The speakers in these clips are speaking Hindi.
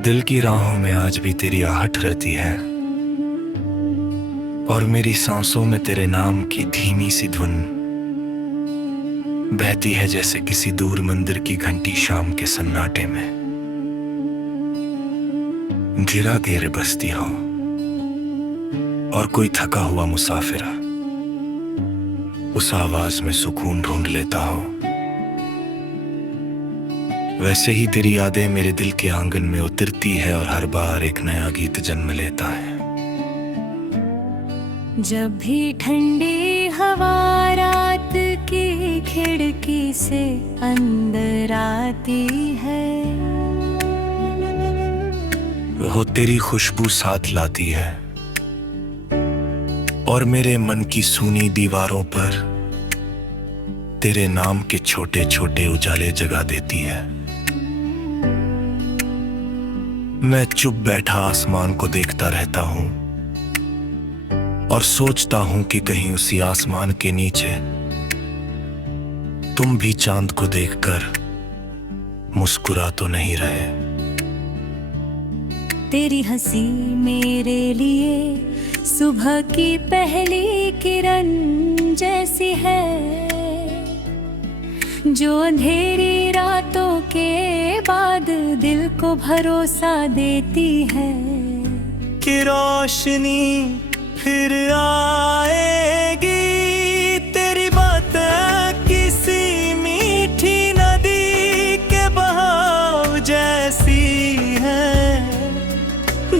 दिल की राहों में आज भी तेरी आहट रहती है और मेरी सांसों में तेरे नाम की धीमी सी धुन बहती है, जैसे किसी दूर मंदिर की घंटी शाम के सन्नाटे में। गिरा घेरे बस्ती हो और कोई थका हुआ मुसाफिरा उस आवाज में सुकून ढूंढ लेता हो। वैसे ही तेरी यादें मेरे दिल के आंगन में उतरती है और हर बार एक नया गीत जन्म लेता है। जब भी ठंडी हवा रात की खिड़की से अंदर आती है, वो तेरी खुशबू साथ लाती है और मेरे मन की सूनी दीवारों पर तेरे नाम के छोटे छोटे उजाले जगा देती है। मैं चुप बैठा आसमान को देखता रहता हूं और सोचता हूं कि कहीं उसी आसमान के नीचे तुम भी चांद को देखकर मुस्कुरा तो नहीं रहे। तेरी हंसी मेरे लिए सुबह की पहली किरण जैसी है, जो अंधेरी रातों के बाद दिल को भरोसा देती है कि रोशनी फिर आएगी। तेरी बातें किसी मीठी नदी के बहाव जैसी हैं,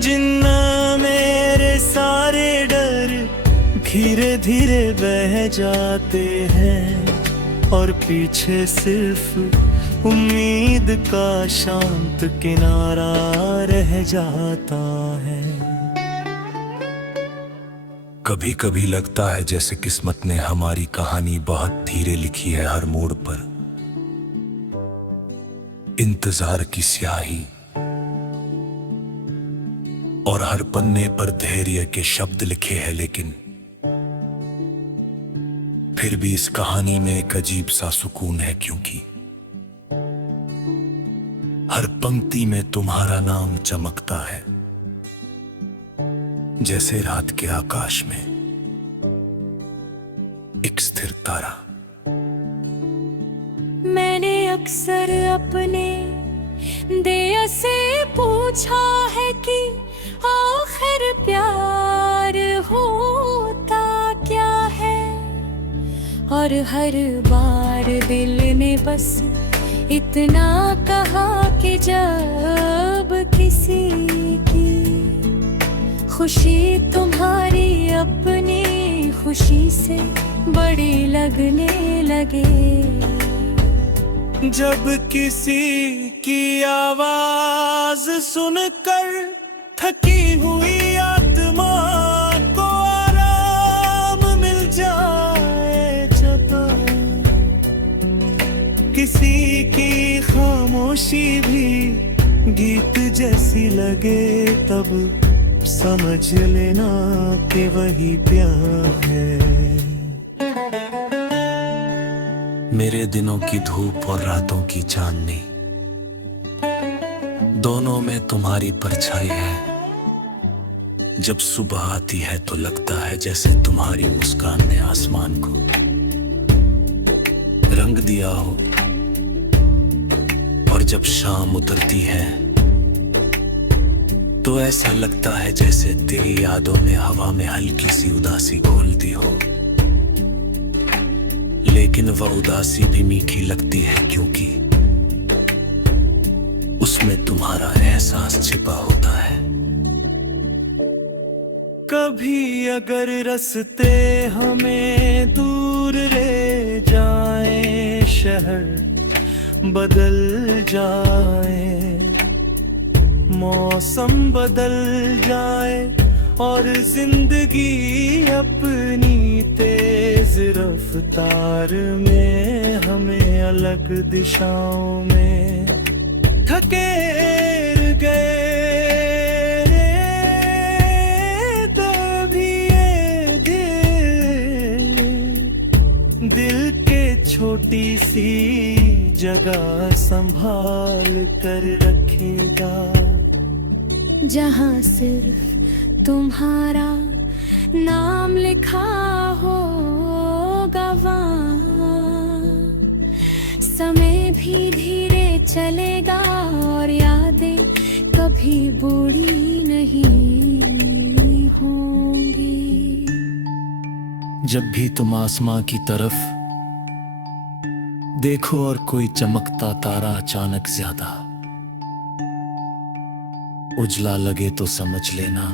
जिनमें मेरे सारे डर धीरे धीरे बह जाते हैं और पीछे सिर्फ उम्मीद का शांत किनारा रह जाता है। कभी कभी लगता है जैसे किस्मत ने हमारी कहानी बहुत धीरे लिखी है। हर मोड़ पर इंतजार की स्याही और हर पन्ने पर धैर्य के शब्द लिखे हैं, लेकिन फिर भी इस कहानी में एक अजीब सा सुकून है, क्योंकि हर पंक्ति में तुम्हारा नाम चमकता है, जैसे रात के आकाश में एक स्थिर तारा। मैंने अक्सर अपने दिल से पूछा है कि आखिर प्यार होता क्या है, और हर बार दिल ने बस इतना कहा कि जब किसी की खुशी तुम्हारी अपनी खुशी से बड़ी लगने लगे, जब किसी की आवाज सुनकर थकी हुई आत्मा को आराम मिल जाए, जब किसी की खामोशी भी गीत जैसी लगे, तब समझ लेना कि वही प्यार है। मेरे दिनों की धूप और रातों की चांदनी, दोनों में तुम्हारी परछाई है। जब सुबह आती है तो लगता है जैसे तुम्हारी मुस्कान ने आसमान को रंग दिया हो, और जब शाम उतरती है तो ऐसा लगता है जैसे तेरी यादों में हवा में हल्की सी उदासी घोलती हो। लेकिन वह उदासी भी मीठी लगती है, क्योंकि उसमें तुम्हारा एहसास छिपा होता है। कभी अगर रास्ते हमें दूर ले जाएं, शहर बदल जाए, मौसम बदल जाए और जिंदगी अपनी तेज रफ्तार में हमें अलग दिशाओं में धकेल गए, तभी ये दिल के छोटी सी जगह संभाल कर रखेगा। जहाँ सिर्फ तुम्हारा नाम लिखा होगा वहाँ समय भी धीरे चलेगा और यादें कभी बूढ़ी नहीं होंगी। जब भी तुम आसमां की तरफ देखो और कोई चमकता तारा अचानक ज्यादा उजला लगे तो समझ लेना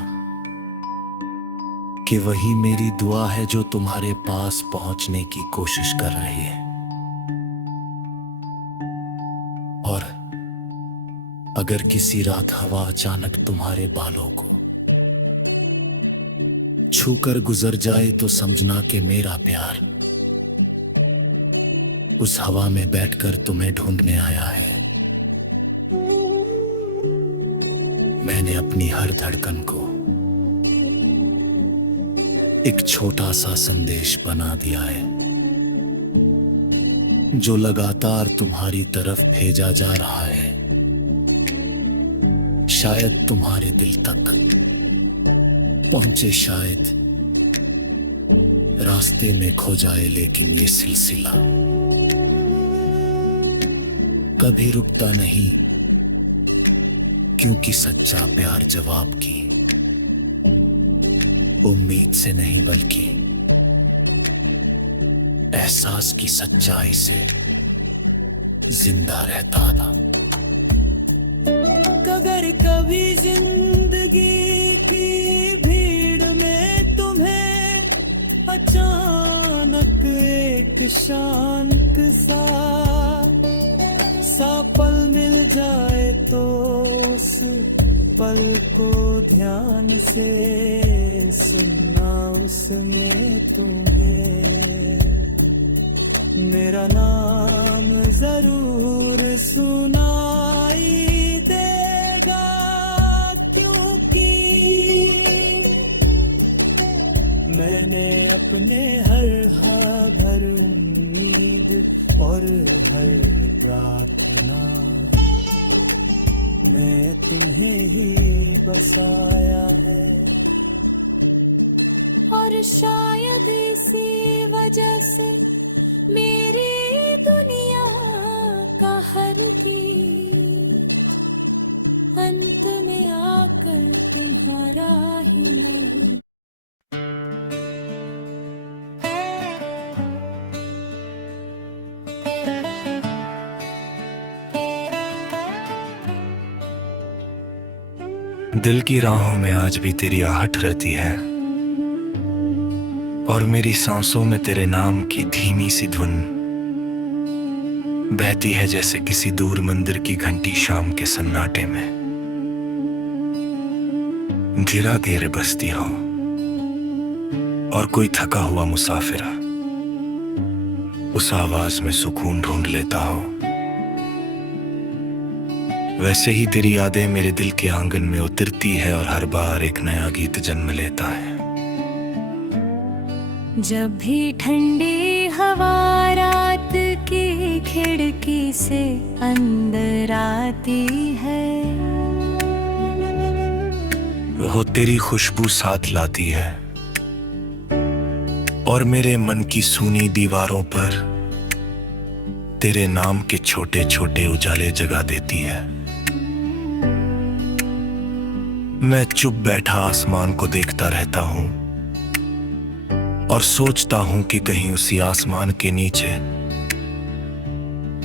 कि वही मेरी दुआ है जो तुम्हारे पास पहुंचने की कोशिश कर रही है। और अगर किसी रात हवा अचानक तुम्हारे बालों को छूकर गुजर जाए तो समझना कि मेरा प्यार उस हवा में बैठकर तुम्हें ढूंढने आया है। मैंने अपनी हर धड़कन को एक छोटा सा संदेश बना दिया है जो लगातार तुम्हारी तरफ भेजा जा रहा है। शायद तुम्हारे दिल तक पहुंचे, शायद रास्ते में खो जाए, लेकिन ये सिलसिला कभी रुकता नहीं, क्योंकि सच्चा प्यार जवाब की उम्मीद से नहीं बल्कि एहसास की सच्चाई से जिंदा रहता था। अगर कभी जिंदगी की भीड़ में तुम्हें अचानक एक शांत सा पल मिल जाए तो उस पल को ध्यान से सुनना, उसमें तुम्हें मेरा नाम जरूर सुनाई देगा, क्योंकि मैंने अपने हर भर उम्मीद और हर प्रार्थना मैं तुम्हें ही बसाया है। और शायद इसी वजह से मेरी दुनिया का हर गीत अंत में आकर तुम्हारा ही नाम। दिल की राहों में आज भी तेरी आहट रहती है और मेरी सांसों में तेरे नाम की धीमी सी धुन बहती है, जैसे किसी दूर मंदिर की घंटी शाम के सन्नाटे में गिरा घेरे बसती हो और कोई थका हुआ मुसाफिर उस आवाज में सुकून ढूंढ लेता हो। वैसे ही तेरी यादें मेरे दिल के आंगन में उतरती है और हर बार एक नया गीत जन्म लेता है। जब भी ठंडी हवा रात की खिड़की से अंदर आती है, वो तेरी खुशबू साथ लाती है और मेरे मन की सूनी दीवारों पर तेरे नाम के छोटे छोटे उजाले जगा देती है। मैं चुप बैठा आसमान को देखता रहता हूं और सोचता हूं कि कहीं उसी आसमान के नीचे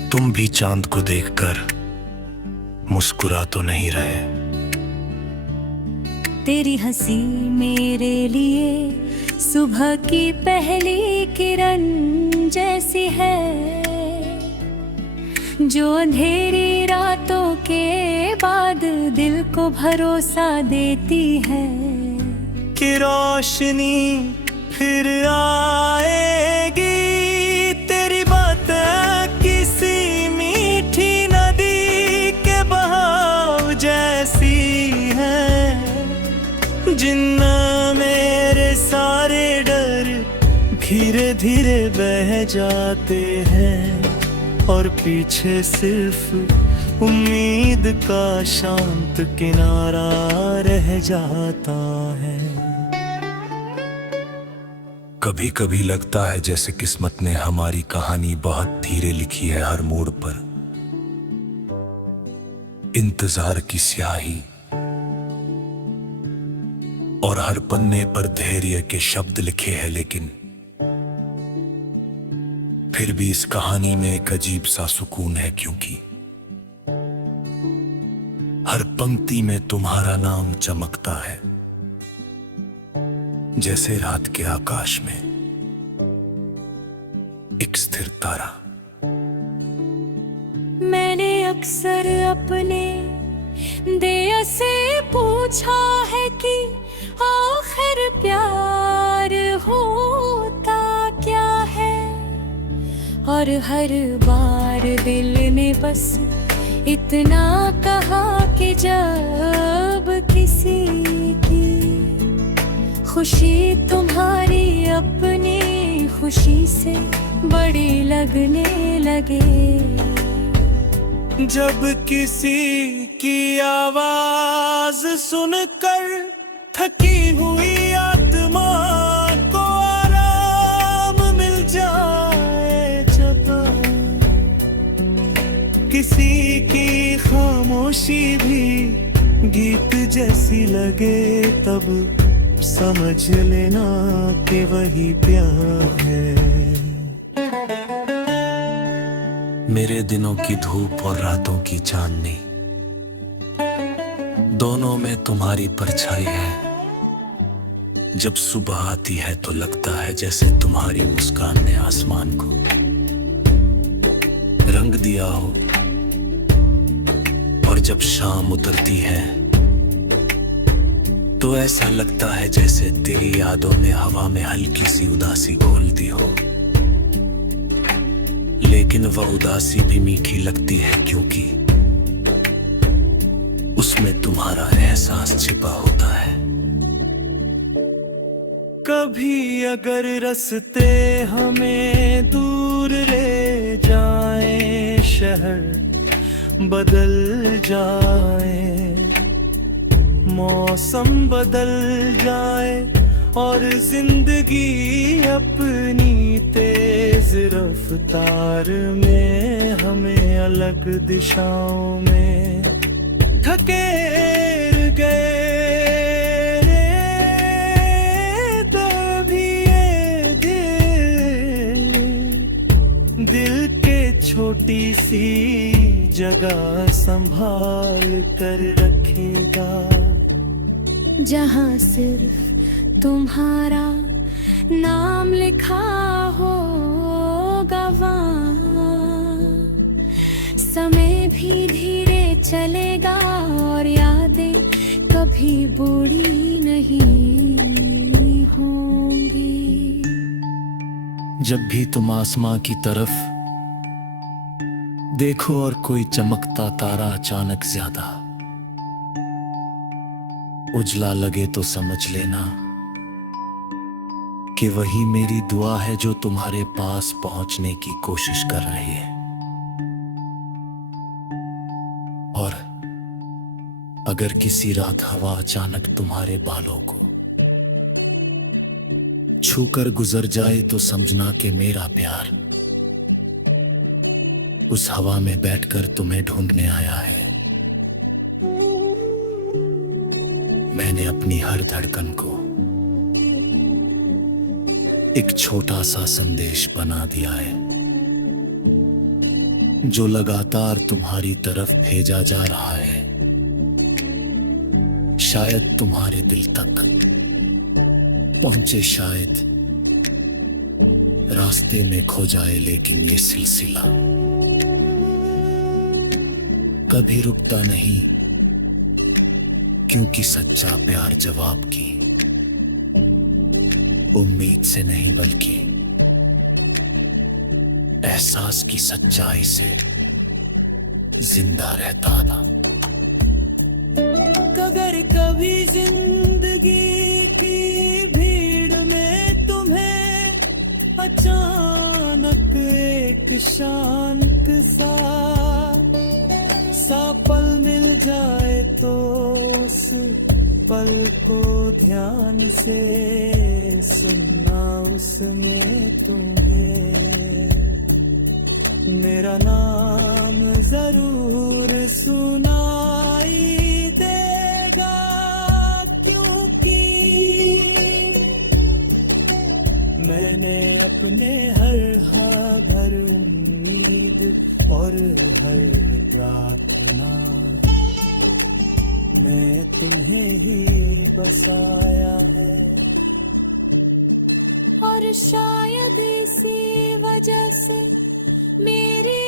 तुम भी चांद को देखकर मुस्कुरा तो नहीं रहे। तेरी हंसी मेरे लिए सुबह की पहली किरण जैसी है, जो अंधेरी रातों के बाद दिल को भरोसा देती है कि रोशनी फिर आएगी। तेरी बातें किसी मीठी नदी के बहाव जैसी हैं, जिनमें मेरे सारे डर धीरे धीरे बह जाते हैं और पीछे सिर्फ उम्मीद का शांत किनारा रह जाता है। कभी कभी लगता है जैसे किस्मत ने हमारी कहानी बहुत धीरे लिखी है। हर मोड़ पर इंतजार की स्याही और हर पन्ने पर धैर्य के शब्द लिखे हैं, लेकिन फिर भी इस कहानी में एक अजीब सा सुकून है, क्योंकि हर पंक्ति में तुम्हारा नाम चमकता है, जैसे रात के आकाश में एक स्थिर तारा। मैंने अक्सर अपने दिया से पूछा है कि आखिर प्यार होता क्या है, और हर बार दिल ने बस इतना कहा कि जब किसी की खुशी तुम्हारी अपनी खुशी से बड़ी लगने लगे, जब किसी की आवाज सुनकर थकी हुई आत्मा को आराम मिल जाए, जब किसी की खामोशी भी गीत जैसी लगे, तब समझ लेना कि वही प्यार है। मेरे दिनों की धूप और रातों की चांदनी, दोनों में तुम्हारी परछाई है। जब सुबह आती है तो लगता है जैसे तुम्हारी मुस्कान ने आसमान को रंग दिया हो, और जब शाम उतरती है तो ऐसा लगता है जैसे तेरी यादों ने हवा में हल्की सी उदासी घोल दी हो। लेकिन वह उदासी भी मीठी लगती है, क्योंकि उसमें तुम्हारा एहसास छिपा होता है। कभी अगर रास्ते हमें दूर ले जाएं, शहर बदल जाए, मौसम बदल जाए, और जिंदगी अपनी तेज रफ्तार में हमें अलग दिशाओं में धकेल गए, तभी ये दिल के छोटी सी जगह संभाल कर रखेगा, जहाँ सिर्फ तुम्हारा नाम लिखा होगा। वहाँ समय भी धीरे चलेगा और यादें कभी बूढ़ी नहीं होंगी। जब भी तुम आसमां की तरफ देखो और कोई चमकता तारा अचानक ज्यादा उजला लगे, तो समझ लेना कि वही मेरी दुआ है जो तुम्हारे पास पहुंचने की कोशिश कर रही है। और अगर किसी रात हवा अचानक तुम्हारे बालों को छूकर गुजर जाए, तो समझना कि मेरा प्यार उस हवा में बैठकर तुम्हें ढूंढने आया है। मैंने अपनी हर धड़कन को एक छोटा सा संदेश बना दिया है, जो लगातार तुम्हारी तरफ भेजा जा रहा है। शायद तुम्हारे दिल तक पहुंचे, शायद रास्ते में खो जाए, लेकिन ये सिलसिला कभी रुकता नहीं, क्योंकि सच्चा प्यार जवाब की उम्मीद से नहीं, बल्कि एहसास की सच्चाई से जिंदा रहता था। अगर कभी जिंदगी की भीड़ में तुम्हें अचानक एक शांत सा सा पल मिल जाए तो उस पल को ध्यान से सुनना, उसमें तुम्हें मेरा नाम जरूर सुनाई देगा, क्योंकि मैंने अपने हर भर उम्मीद और हर प्रार्थना मैं तुम्हें ही बसाया है। और शायद इसी वजह से मेरी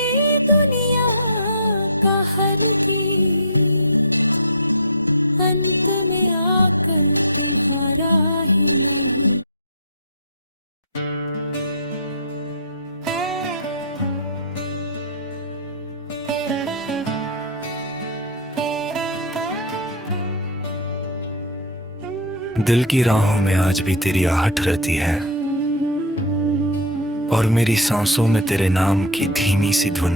दुनिया का हर गीत अंत में आकर तुम्हारा ही नाम। दिल की राहों में आज भी तेरी आहट रहती है, और मेरी सांसों में तेरे नाम की धीमी सी धुन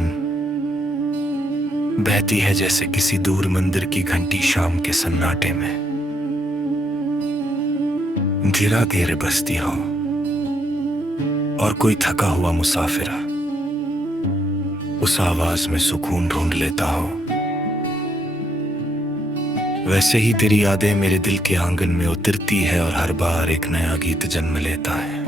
बहती है, जैसे किसी दूर मंदिर की घंटी शाम के सन्नाटे में। गिरा घेरे बस्ती हो और कोई थका हुआ मुसाफिरा उस आवाज में सुकून ढूंढ लेता हो। वैसे ही तेरी यादें मेरे दिल के आंगन में उतरती है और हर बार एक नया गीत जन्म लेता है।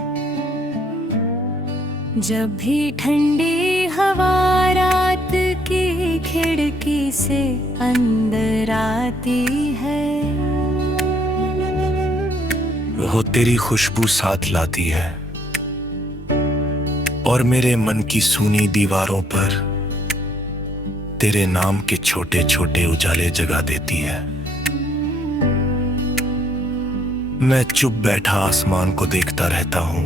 जब भी ठंडी हवा रात की खिड़की से अंदर आती है, वो तेरी खुशबू साथ लाती है और मेरे मन की सूनी दीवारों पर तेरे नाम के छोटे छोटे उजाले जगा देती है। मैं चुप बैठा आसमान को देखता रहता हूं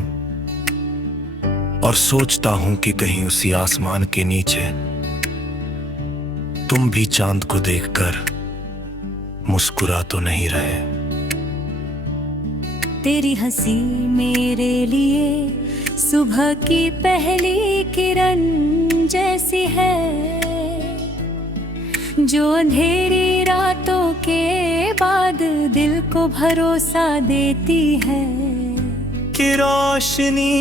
और सोचता हूं कि कहीं उसी आसमान के नीचे तुम भी चांद को देखकर मुस्कुरा तो नहीं रहे। तेरी हंसी मेरे लिए सुबह की पहली किरण जैसी है, जो अंधेरी रातों के बाद दिल को भरोसा देती है कि रोशनी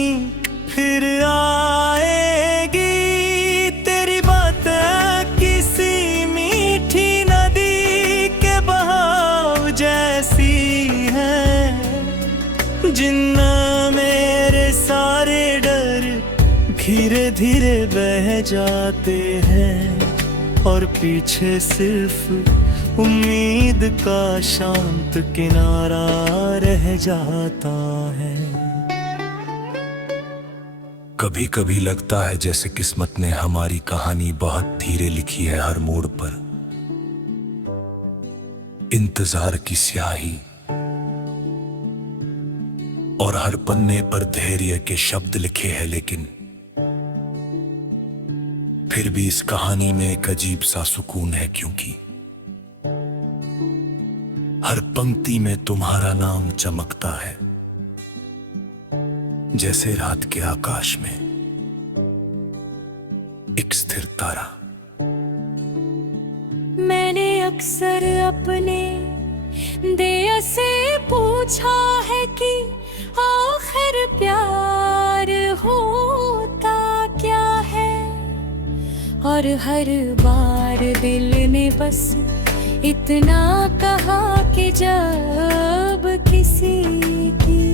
फिर आएगी। तेरी बातें किसी मीठी नदी के बहाव जैसी हैं, जिनमें मेरे सारे डर धीरे धीरे बह जाते हैं और पीछे सिर्फ उम्मीद का शांत किनारा रह जाता है। कभी कभी लगता है जैसे किस्मत ने हमारी कहानी बहुत धीरे लिखी है। हर मोड़ पर इंतजार की स्याही और हर पन्ने पर धैर्य के शब्द लिखे हैं, लेकिन फिर भी इस कहानी में एक अजीब सा सुकून है, क्योंकि हर पंक्ति में तुम्हारा नाम चमकता है, जैसे रात के आकाश में एक स्थिर तारा। मैंने अक्सर अपने दिया से पूछा है कि आखिर प्यार होता क्या है, और हर बार दिल ने बस इतना कहा कि जब किसी की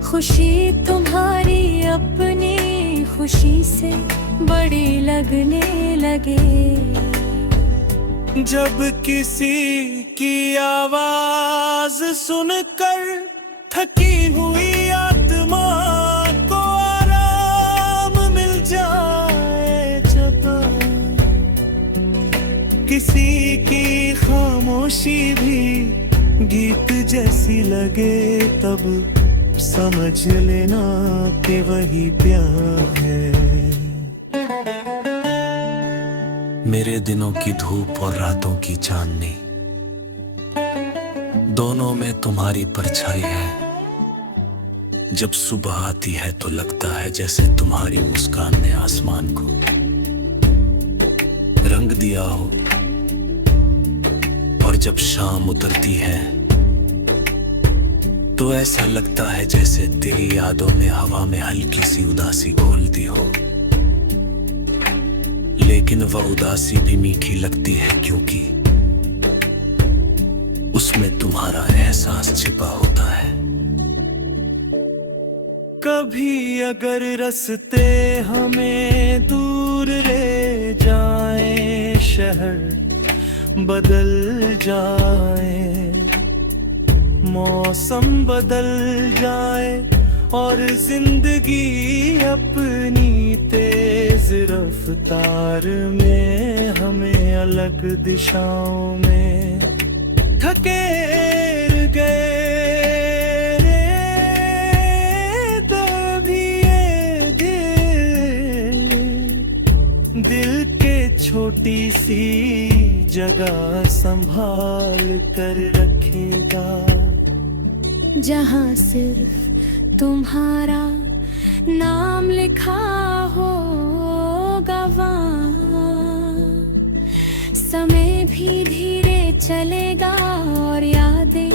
खुशी तुम्हारी अपनी खुशी से बड़ी लगने लगे, जब किसी की आवाज सुनकर थकी हुई आत्मा को आराम मिल जाए, जब किसी की खामोशी भी गीत जैसी लगे, तब समझ लेना कि वही प्यार है। मेरे दिनों की धूप और रातों की चांदनी, दोनों में तुम्हारी परछाई है। जब सुबह आती है तो लगता है जैसे तुम्हारी मुस्कान ने आसमान को रंग दिया हो, और जब शाम उतरती है तो ऐसा लगता है जैसे तेरी यादों में हवा में हल्की सी उदासी घोलती हो। लेकिन वह उदासी भी मीठी लगती है क्योंकि उसमें तुम्हारा एहसास छिपा होता है। कभी अगर रास्ते हमें दूर ले जाएं, शहर बदल जाए, मौसम बदल जाए और जिंदगी अपनी तेज रफ्तार में हमें अलग दिशाओं में धकेल गए, तभी ये दिल के छोटी सी जगह संभाल कर रखेगा, जहाँ सिर्फ तुम्हारा नाम लिखा होगा। वहाँ समय भी धीरे चलेगा और यादें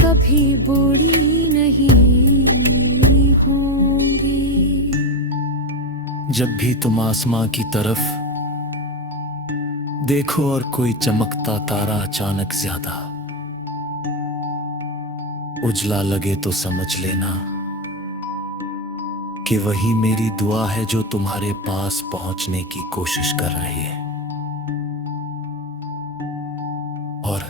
कभी बूढ़ी नहीं होंगी। जब भी तुम आसमां की तरफ देखो और कोई चमकता तारा अचानक ज्यादा उजला लगे तो समझ लेना कि वही मेरी दुआ है जो तुम्हारे पास पहुंचने की कोशिश कर रही है। और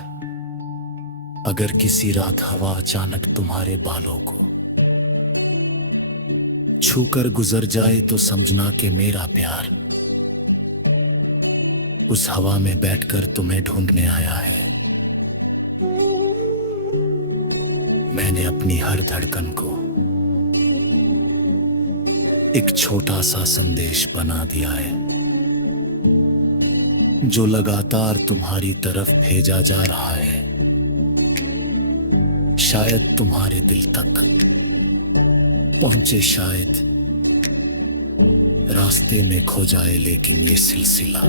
अगर किसी रात हवा अचानक तुम्हारे बालों को छूकर गुजर जाए तो समझना कि मेरा प्यार उस हवा में बैठकर तुम्हें ढूंढने आया है। मैंने अपनी हर धड़कन को एक छोटा सा संदेश बना दिया है जो लगातार तुम्हारी तरफ भेजा जा रहा है। शायद तुम्हारे दिल तक पहुंचे, शायद रास्ते में खो जाए, लेकिन ये सिलसिला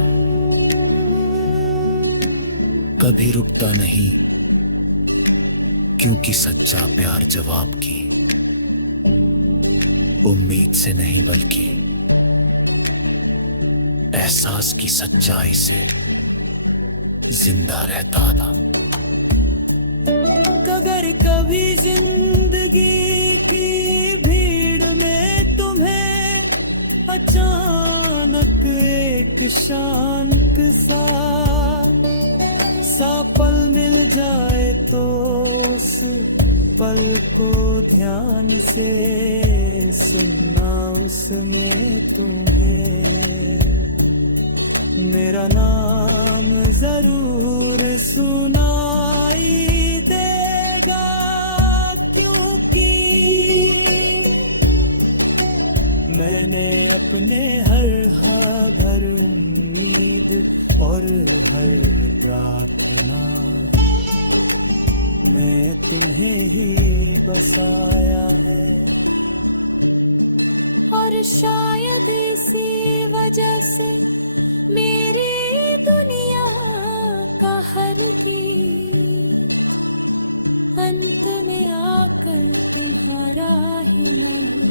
कभी रुकता नहीं, क्योंकि सच्चा प्यार जवाब की उम्मीद से नहीं बल्कि एहसास की सच्चाई से जिंदा रहता था। अगर कभी जिंदगी की भीड़ में तुम्हें अचानक एक शांत सा पल मिल जाए तो उस पल को ध्यान से सुनना, उसमें तुम्हें मेरा नाम जरूर सुनाई देगा, क्योंकि मैंने अपने हर भर उम्मीद और हर प्रार्थना मैं तुम्हें ही बसाया है। और शायद इसी वजह से मेरी दुनिया का हर गीत अंत में आकर तुम्हारा ही नाम